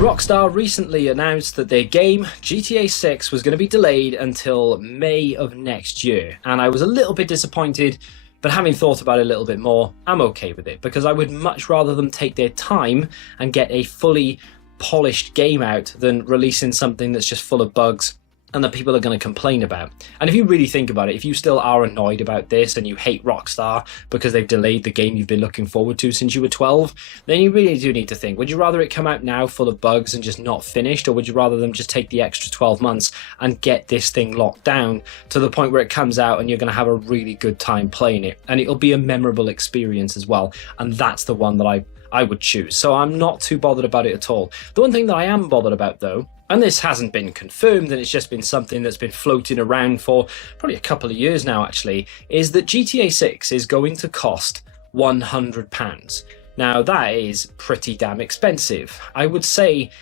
Rockstar recently announced that their game, GTA 6, was going to be delayed until May of next year, and I was a little bit disappointed, but having thought about it a little bit more, I'm okay with it, because I would much rather them take their time and get a fully polished game out than releasing something that's just full of bugs and that people are going to complain about. And if you really think about it, if you still are annoyed about this and you hate Rockstar because they've delayed the game you've been looking forward to since you were 12, then you really do need to think, would you rather it come out now full of bugs and just not finished, or would you rather them just take the extra 12 months and get this thing locked down to the point where it comes out and you're going to have a really good time playing it, and it'll be a memorable experience as well? And that's the one that I would choose. So I'm not too bothered about it at all. The one thing that I am bothered about though, and this hasn't been confirmed and it's just been something that's been floating around for probably a couple of years now actually, is that GTA 6 is going to cost £100. Now that is pretty damn expensive. I would say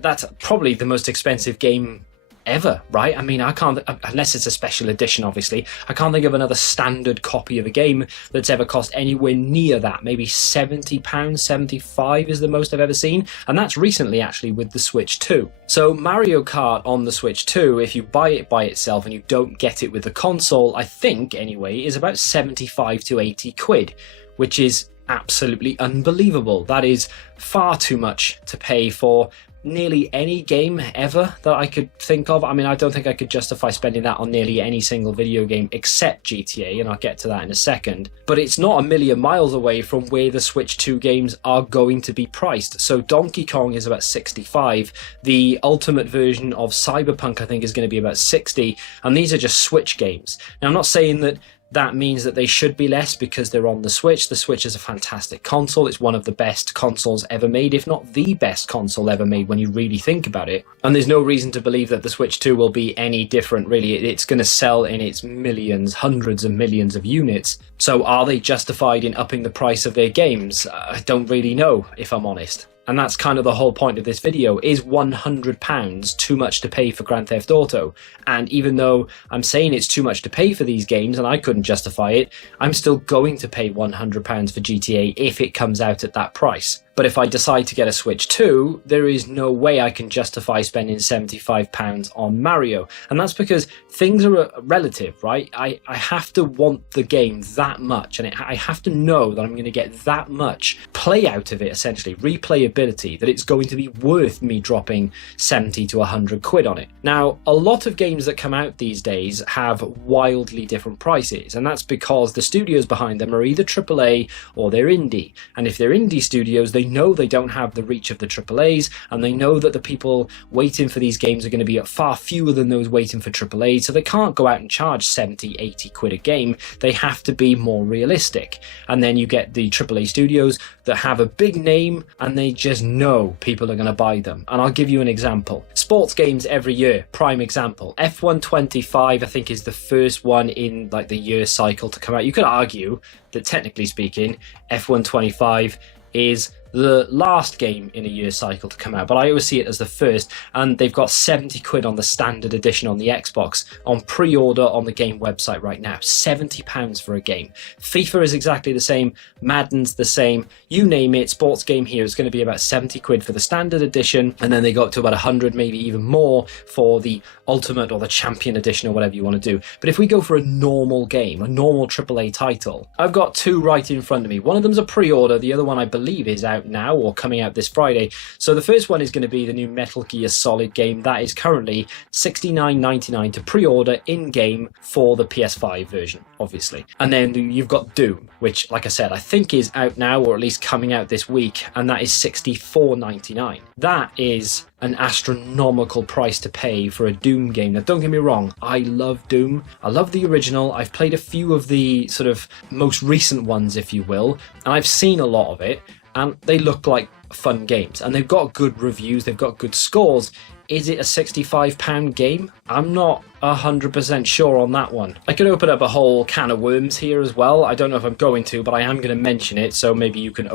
that's probably the most expensive game ever, right? I mean, I can't, unless it's a special edition obviously, I can't think of another standard copy of a game that's ever cost anywhere near that. Maybe £70, 75 is the most I've ever seen, and that's recently actually with the Switch 2. So Mario Kart on the Switch 2, if you buy it by itself and you don't get it with the console, I think anyway, is about 75 to 80 quid, which is absolutely unbelievable. That is far too much to pay for nearly any game ever that I could think of. I mean, I don't think I could justify spending that on nearly any single video game except GTA, and I'll get to that in a second. But it's not a million miles away from where the Switch 2 games are going to be priced. So Donkey Kong is about 65, the ultimate version of Cyberpunk I think is going to be about 60, and these are just Switch games. Now I'm not saying that means that they should be less because they're on the Switch. The Switch is a fantastic console. It's one of the best consoles ever made, if not the best console ever made when you really think about it. And there's no reason to believe that the Switch 2 will be any different, really. It's going to sell in its millions, hundreds of millions of units. So are they justified in upping the price of their games? I don't really know, if I'm honest. And that's kind of the whole point of this video. Is £100 too much to pay for Grand Theft Auto? And even though I'm saying it's too much to pay for these games and I couldn't justify it, I'm still going to pay £100 for GTA if it comes out at that price. But if I decide to get a Switch 2, there is no way I can justify spending £75 on Mario. And that's because things are relative, right? I have to want the game that much, and I have to know that I'm going to get that much play out of it, essentially, replayability, that it's going to be worth me dropping 70 to 100 quid on it. Now, a lot of games that come out these days have wildly different prices, and that's because the studios behind them are either AAA or they're indie. And if they're indie studios, they know they don't have the reach of the AAAs, and they know that the people waiting for these games are going to be far fewer than those waiting for AAA, so they can't go out and charge 70, 80 quid a game. They have to be more realistic. And then you get the AAA studios that have a big name and they just know people are going to buy them. And I'll give you an example. Sports games every year, prime example. F1 25 I think is the first one in like the year cycle to come out. You could argue that technically speaking F1 25 is the last game in a year cycle to come out, but I always see it as the first, and they've got 70 quid on the standard edition on the Xbox on pre-order on the game website right now. £70 for a game. FIFA is exactly the same, Madden's the same, you name it, sports game here is going to be about 70 quid for the standard edition, and then they go up to about 100, maybe even more for the ultimate or the champion edition or whatever you want to do. But if we go for a normal game, a normal AAA title, I've got two right in front of me. One of them's a pre-order, the other one I believe is out now or coming out this Friday. So the first one is going to be the new Metal Gear Solid game that is currently $69.99 to pre-order in-game for the PS5 version, obviously. And then you've got Doom, which, like I said, I think is out now or at least coming out this week, and that is $64.99. That is an astronomical price to pay for a Doom game. Now, don't get me wrong, I love Doom. I love the original. I've played a few of the sort of most recent ones, if you will, and I've seen a lot of it, and they look like fun games, and they've got good reviews, they've got good scores. Is it a £65 game? I'm not 100% sure on that one. I could open up a whole can of worms here as well. I don't know if I'm going to, but I am going to mention it, so maybe you could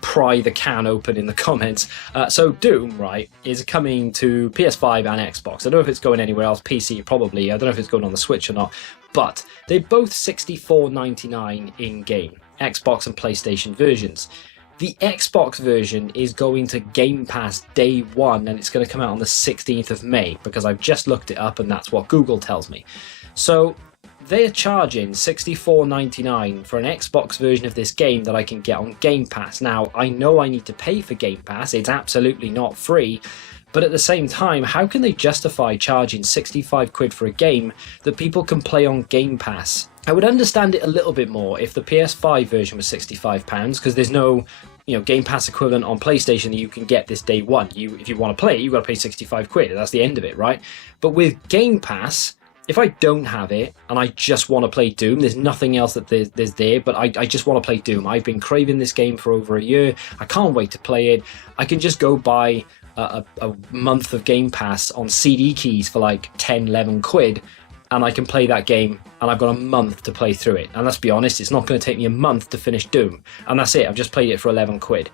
pry the can open in the comments. So Doom, right, is coming to PS5 and Xbox. I don't know if it's going anywhere else, PC probably. I don't know if it's going on the Switch or not, but they're both $64.99 in-game, Xbox and PlayStation versions. The Xbox version is going to Game Pass day one, and it's going to come out on the 16th of May, because I've just looked it up and that's what Google tells me. So they're charging $64.99 for an Xbox version of this game that I can get on Game Pass. Now, I know I need to pay for Game Pass, it's absolutely not free, but at the same time, how can they justify charging 65 quid for a game that people can play on Game Pass? I would understand it a little bit more if the PS5 version was £65, because there's no Game Pass equivalent on PlayStation that you can get this day one. If you want to play it, you've got to pay 65 quid. That's the end of it, right? But with Game Pass, if I don't have it and I just want to play Doom, there's nothing else that there's there, but I just want to play Doom. I've been craving this game for over a year. I can't wait to play it. I can just go buy a month of Game Pass on CD keys for like 10, 11 quid, and I can play that game, and I've got a month to play through it. And let's be honest, it's not going to take me a month to finish Doom. And that's it, I've just played it for 11 quid.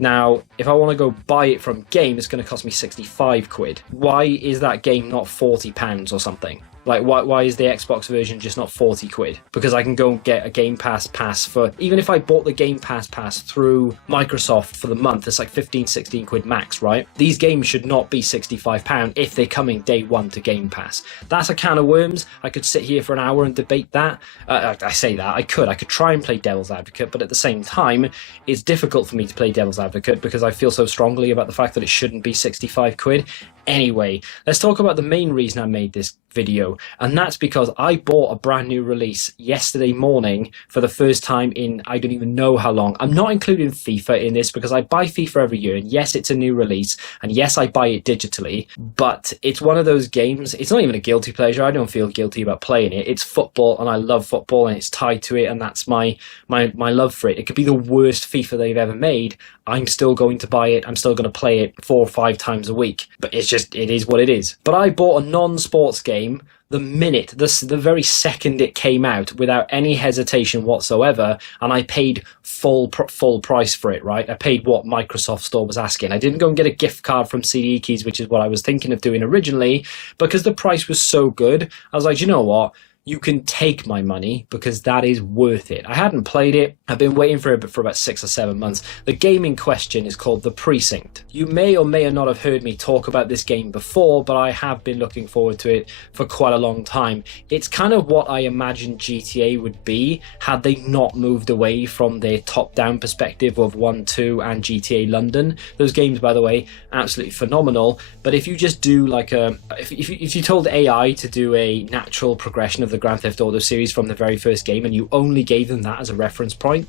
Now, if I want to go buy it from Game, it's going to cost me 65 quid. Why is that game not £40 or something? Like, why is the Xbox version just not 40 quid? Because I can go and get a Game Pass pass for, even if I bought the Game Pass through Microsoft for the month, it's like 15, 16 quid max, right? These games should not be £65 if they're coming day one to Game Pass. That's a can of worms. I could sit here for an hour and debate that. I say that, I could try and play devil's advocate, but at the same time, it's difficult for me to play devil's advocate because I feel so strongly about the fact that it shouldn't be 65 quid. Anyway, let's talk about the main reason I made this video, and that's because I bought a brand new release yesterday morning for the first time in I don't even know how long. I'm not including FIFA in this because I buy FIFA every year, and yes, it's a new release, and yes, I buy it digitally, but it's one of those games, it's not even a guilty pleasure. I don't feel guilty about playing it. It's football, and I love football, and it's tied to it, and that's my love for it. It could be the worst FIFA they've ever made. I'm still going to buy it. I'm still going to play it 4 or 5 times a week. But it is what it is. But I bought a non-sports game the minute, the very second it came out, without any hesitation whatsoever, and I paid full price for it, right? I paid what Microsoft Store was asking. I didn't go and get a gift card from CD Keys, which is what I was thinking of doing originally, because the price was so good. I was like, you know what? You can take my money because that is worth it. I hadn't played it. I've been waiting for it for about 6 or 7 months. The game in question is called The Precinct. You may or may not have heard me talk about this game before, but I have been looking forward to it for quite a long time. It's kind of what I imagined GTA would be had they not moved away from their top-down perspective of 1, 2 and GTA London. Those games, by the way, absolutely phenomenal. But if you just do like if you told AI to do a natural progression of the Grand Theft Auto series from the very first game, and you only gave them that as a reference point,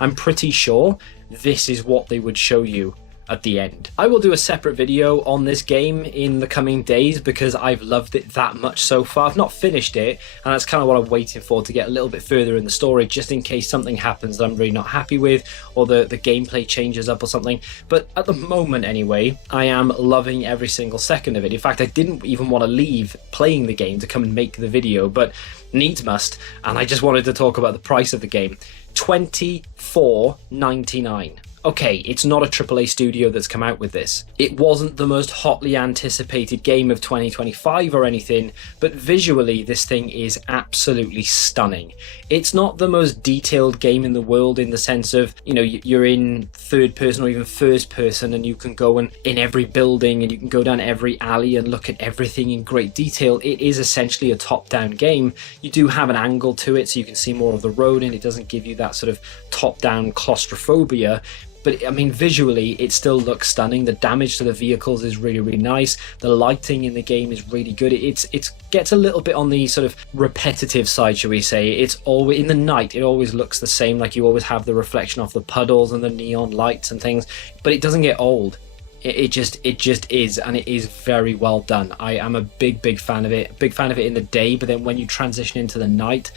I'm pretty sure this is what they would show you at the end. I will do a separate video on this game in the coming days because I've loved it that much so far. I've not finished it, and that's kind of what I'm waiting for, to get a little bit further in the story, just in case something happens that I'm really not happy with, or the gameplay changes up or something. But at the moment anyway, I am loving every single second of it. In fact, I didn't even want to leave playing the game to come and make the video, but needs must, and I just wanted to talk about the price of the game. $24.99. Okay, it's not a AAA studio that's come out with this. It wasn't the most hotly anticipated game of 2025 or anything, but visually this thing is absolutely stunning. It's not the most detailed game in the world in the sense of, you're in third person or even first person, and you can go in every building and you can go down every alley and look at everything in great detail. It is essentially a top-down game. You do have an angle to it so you can see more of the road, and it doesn't give you that sort of top-down claustrophobia. But I mean, visually, it still looks stunning. The damage to the vehicles is really, really nice. The lighting in the game is really good. It gets a little bit on the sort of repetitive side, shall we say. It's always in the night. It always looks the same. Like you always have the reflection off the puddles and the neon lights and things. But it doesn't get old. It just is, and it is very well done. I am a big fan of it. Big fan of it in the day, but then when you transition into the night,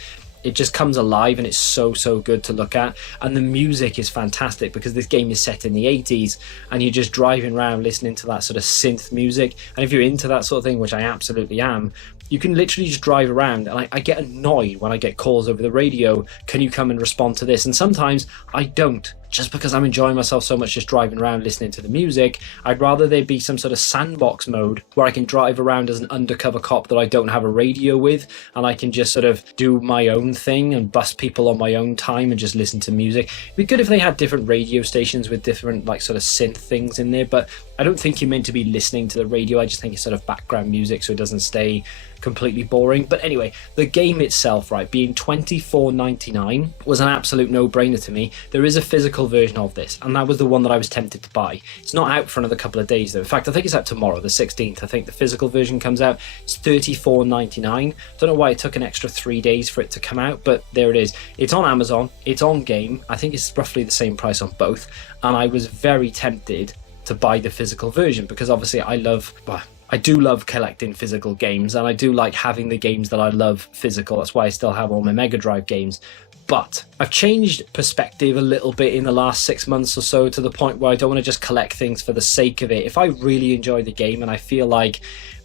it just comes alive, and it's so good to look at. And the music is fantastic because this game is set in the 80s, and you're just driving around listening to that sort of synth music. And if you're into that sort of thing, which I absolutely am, You can literally just drive around, and I get annoyed when I get calls over the radio, can you come and respond to this? And sometimes I don't, just because I'm enjoying myself so much just driving around listening to the music. I'd rather there be some sort of sandbox mode where I can drive around as an undercover cop that I don't have a radio with, and I can just sort of do my own thing and bust people on my own time and just listen to music. It'd be good if they had different radio stations with different like sort of synth things in there, but I don't think you're meant to be listening to the radio. I just think it's sort of background music so it doesn't stay completely boring. But anyway, the game itself, right, being $24.99 was an absolute no-brainer to me. There is a physical version of this, and that was the one that I was tempted to buy. It's not out for another couple of days though. In fact, I think it's out tomorrow, the 16th. I think the physical version comes out. It's $34.99. Don't know why it took an extra 3 days for it to come out, but there it is. It's on Amazon, it's on Game. I think it's roughly the same price on both, and I was very tempted to buy the physical version because obviously I do love collecting physical games, and I do like having the games that I love physical. That's why I still have all my Mega Drive games. But I've changed perspective a little bit in the last 6 months or so, to the point where I don't want to just collect things for the sake of it. If I really enjoy the game and I feel like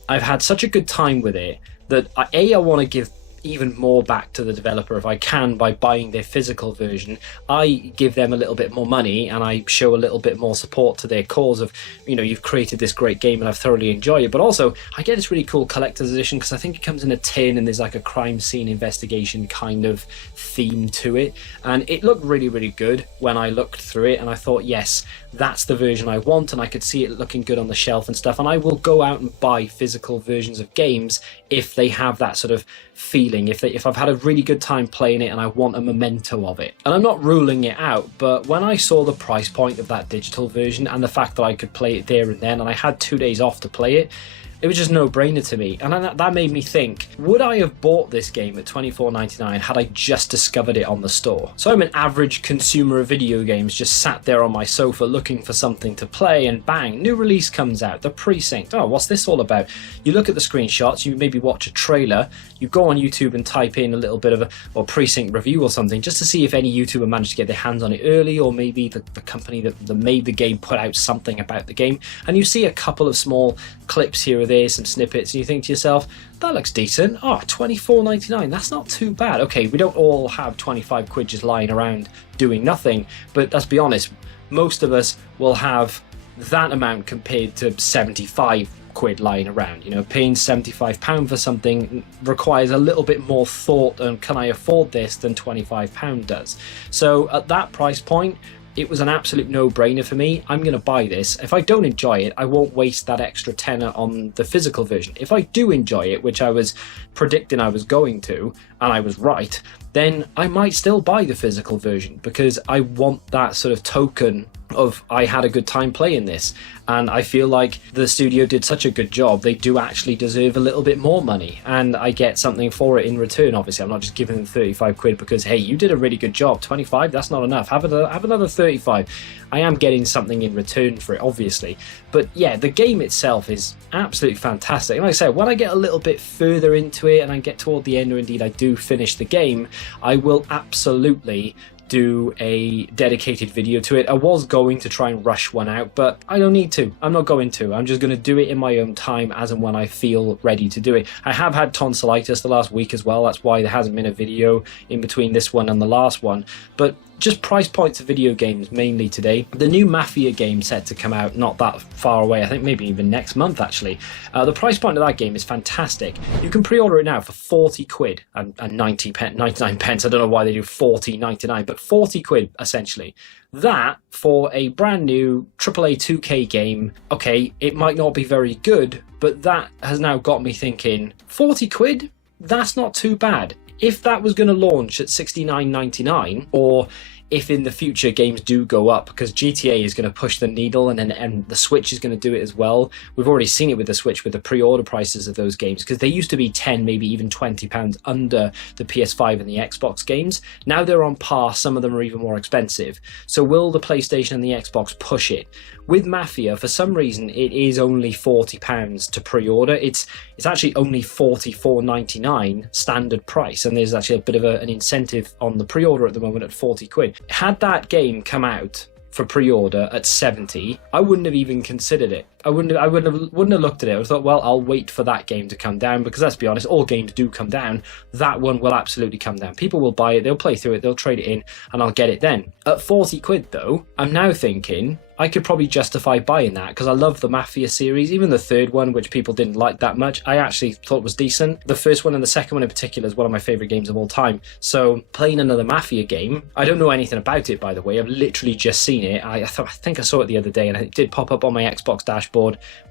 I've had such a good time with it that I want to give even more back to the developer if I can by buying their physical version. I give them a little bit more money and I show a little bit more support to their cause of, you've created this great game and I've thoroughly enjoyed it. But also I get this really cool collector's edition because I think it comes in a tin and there's like a crime scene investigation kind of theme to it, and it looked really, really good when I looked through it, and I thought, yes, that's the version I want, and I could see it looking good on the shelf and stuff, and I will go out and buy physical versions of games if they have that sort of feeling, if I've had a really good time playing it and I want a memento of it. And I'm not ruling it out, but when I saw the price point of that digital version and the fact that I could play it there and then, and I had 2 days off to play it, it was just no-brainer to me. And that made me think, would I have bought this game at $24.99 had I just discovered it on the store? So I'm an average consumer of video games, just sat there on my sofa looking for something to play, and bang, new release comes out, the Precinct. Oh, what's this all about? You look at the screenshots, you maybe watch a trailer, you go on YouTube and type in a little bit of a Precinct review or something, just to see if any YouTuber managed to get their hands on it early, or maybe the company that made the game put out something about the game, and you see a couple of small clips here or there, some snippets, and you think to yourself, that looks decent. Oh, $24.99, that's not too bad. Okay, we don't all have 25 quid just lying around doing nothing, but let's be honest, most of us will have that amount compared to 75 quid lying around. Paying £75 for something requires a little bit more thought, and can I afford this, than £25 does. So at that price point, it was an absolute no-brainer for me. I'm going to buy this. If I don't enjoy it, I won't waste that extra tenner on the physical version. If I do enjoy it, which I was predicting I was going to, and I was right, then I might still buy the physical version because I want that sort of token of I had a good time playing this, and I feel like the studio did such a good job, they do actually deserve a little bit more money, and I get something for it in return. Obviously I'm not just giving them 35 quid because, hey, you did a really good job. 25, that's not enough, have another 35. I am getting something in return for it, obviously. But yeah, the game itself is absolutely fantastic, and like I said, when I get a little bit further into it and I get toward the end, or indeed I do finish the game, I will absolutely do a dedicated video to it. I was going to try and rush one out, but I don't need to. I'm not going to. I'm just going to do it in my own time as and when I feel ready to do it. I have had tonsillitis the last week as well. That's why there hasn't been a video in between this one and the last one. But just price points of video games mainly today. The new Mafia game set to come out not that far away, I think maybe even next month actually. The price point of that game is fantastic. You can pre-order it now for 40 quid and 99 pence. I don't know why they do 40.99, but 40 quid essentially. That for a brand new AAA 2K game, okay, it might not be very good, but that has now got me thinking, 40 quid? That's not too bad. If that was going to launch at $69.99, or if in the future games do go up, because GTA is going to push the needle, and the Switch is going to do it as well. We've already seen it with the Switch with the pre-order prices of those games, because they used to be 10, maybe even £20 under the PS5 and the Xbox games. Now they're on par, some of them are even more expensive. So will the PlayStation and the Xbox push it? With Mafia, for some reason, it is only £40 to pre-order. It's actually only $44.99 standard price, and there's actually a bit of an incentive on the pre-order at the moment at 40 quid. Had that game come out for pre-order at 70, I wouldn't have even considered it. I wouldn't have looked at it. I thought, well, I'll wait for that game to come down, because let's be honest, all games do come down. That one will absolutely come down. People will buy it, they'll play through it, they'll trade it in, and I'll get it then. At 40 quid though, I'm now thinking I could probably justify buying that, because I love the Mafia series. Even the third one, which people didn't like that much, I actually thought was decent. The first one and the second one in particular is one of my favourite games of all time. So playing another Mafia game, I don't know anything about it, by the way. I've literally just seen it. I think I saw it the other day, and it did pop up on my Xbox dashboard.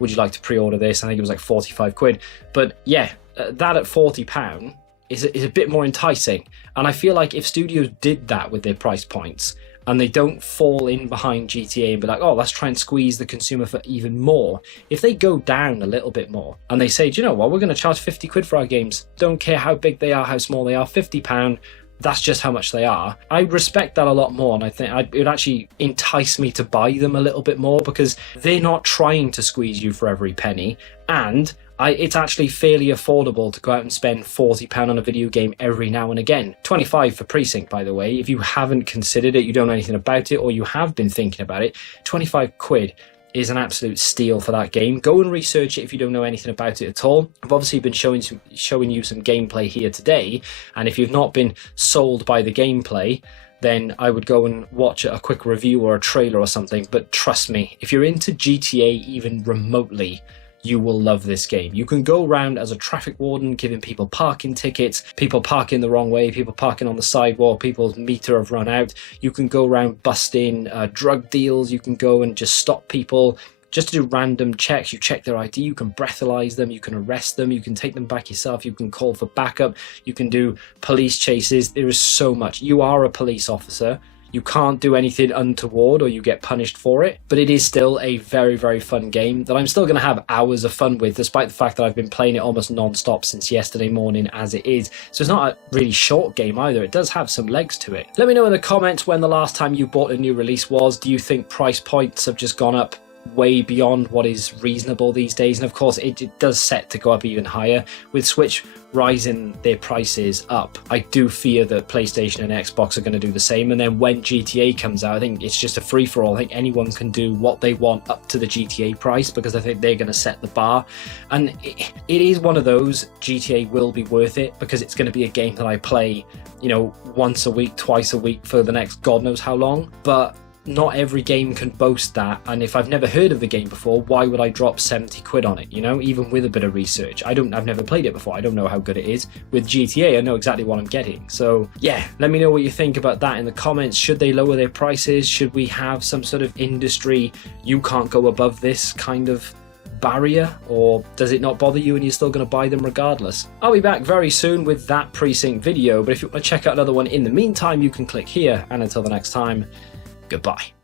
Would you like to pre-order this? I think it was like 45 quid. But yeah, that at £40 is a bit more enticing. And I feel like if studios did that with their price points, and they don't fall in behind GTA and be like, oh, let's try and squeeze the consumer for even more. If they go down a little bit more and they say, do you know what, we're going to charge 50 quid for our games. Don't care how big they are, how small they are, £50, that's just how much they are. I respect that a lot more, and I think it would actually entice me to buy them a little bit more, because they're not trying to squeeze you for every penny, and it's actually fairly affordable to go out and spend £40 on a video game every now and again. 25 for Precinct, by the way. If you haven't considered it, you don't know anything about it, or you have been thinking about it, 25 quid is an absolute steal for that game. Go and research it if you don't know anything about it at all. I've obviously been showing you some gameplay here today, and if you've not been sold by the gameplay, then I would go and watch a quick review or a trailer or something. But trust me, if you're into GTA even remotely, you will love this game. You can go around as a traffic warden giving people parking tickets, people parking the wrong way, people parking on the sidewalk, people's meter have run out. You can go around busting drug deals, you can go and just stop people just to do random checks. You check their ID, you can breathalyze them, you can arrest them, you can take them back yourself, you can call for backup, you can do police chases. There is so much. You are a police officer. You can't do anything untoward or you get punished for it, but it is still a very, very fun game that I'm still going to have hours of fun with, despite the fact that I've been playing it almost non-stop since yesterday morning as it is. So it's not a really short game either. It does have some legs to it. Let me know in the comments when the last time you bought a new release was. Do you think price points have just gone up way beyond what is reasonable these days? And of course it does set to go up even higher with Switch rising their prices up. I do fear that PlayStation and Xbox are going to do the same, and then when GTA comes out, I think it's just a free-for-all. I think anyone can do what they want up to the GTA price, because I think they're going to set the bar. And it is one of those, GTA will be worth it, because it's going to be a game that I play, you know, once a week, twice a week for the next God knows how long. But not every game can boast that, and if I've never heard of the game before, why would I drop 70 quid on it, you know, even with a bit of research? I've never played it before, I don't know how good it is. With GTA, I know exactly what I'm getting. So yeah, let me know what you think about that in the comments. Should they lower their prices? Should we have some sort of industry, you can't go above this kind of barrier, or does it not bother you and you're still going to buy them regardless? I'll be back very soon with that Precinct video, but if you want to check out another one in the meantime, you can click here, and until the next time, goodbye.